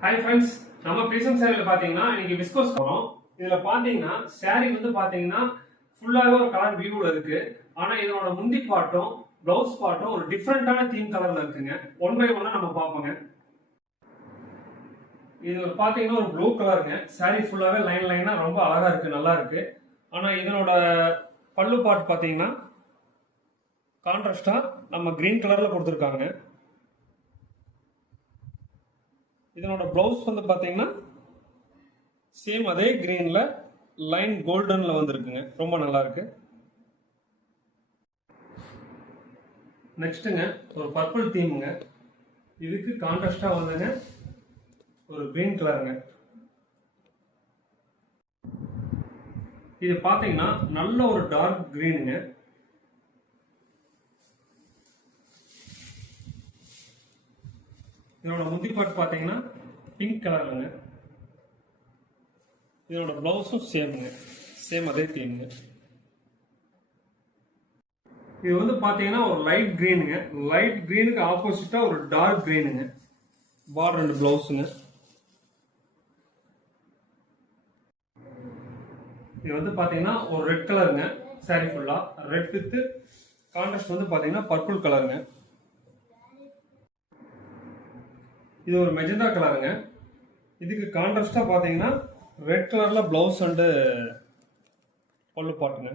Hi friends, நம்ம பிரீசம் சாரியில பாத்தீங்கன்னா இன்னைக்கு விஸ்கோஸ் போறோம். இதுல பாத்தீங்கன்னா சாரி வந்து பாத்தீங்கன்னா ஃபுல்லாவே ஒரு கலர் வியூல இருக்கு. ஆனா இதோட முந்தி பாட்டும் பிளவுஸ் பாட்டும் ஒரு டிஃப்ரெண்டான தீம் கலர்ல இருக்குங்க. ஒன் பை ஒன்னா நம்ம பாப்போங்க. இது ஒரு பாத்தீங்கன்னா ஒரு ப்ளூ கலருங்க. சாரி ஃபுல்லாவே லைன் லைனா ரொம்ப அழகா இருக்கு, நல்லா இருக்கு. ஆனா இதனோட பல்லு பாட் பாத்தீங்கன்னா கான்ட்ராஸ்டா நம்ம கிரீன் கலர்ல கொடுத்துருக்காங்க. இதனோட பிளவுஸ் வந்து பாத்தீங்கன்னா சேம் அதே கிரீன்ல லைன் கோல்டன்ல வந்திருக்குங்க, ரொம்ப நல்லா இருக்கு. நெக்ஸ்ட்டுங்க ஒரு பர்பிள் தீமுங்க. இதுக்கு கான்ட்ராஸ்டா வந்துங்க ஒரு கிரீன் கலருங்க. இது பாத்தீங்கன்னா நல்ல ஒரு டார்க் கிரீனுங்க. இதோட முந்தி பார்ட் பாத்தீங்கன்னா பிங்க் கலருங்க. இதோட பிளவுஸும் சேமுங்க, சேம் அதே தீமுங்க. இது வந்து பாத்தீங்கன்னா ஒரு லைட் கிரீனுங்க. லைட் கிரீனுக்கு ஆப்போசிட்டா ஒரு டார்க் கிரீனுங்க. பார்டர் அண்ட் பிளவுஸுங்க. இது வந்து பாத்தீங்கன்னா ஒரு ரெட் கலருங்க. சாரி ஃபுல்லா ரெட் வித் கான்ட்ராஸ்ட் வந்து பாத்தீங்கன்னா பர்பிள் கலருங்க. இது ஒரு மெஜந்தா கலருங்க. இதுக்கு கான்ட்ராஸ்டா பாத்தீங்கன்னா ரெட் கலர்ல பிளவுஸ் அண்ட் பல்லு பாட்டுங்க.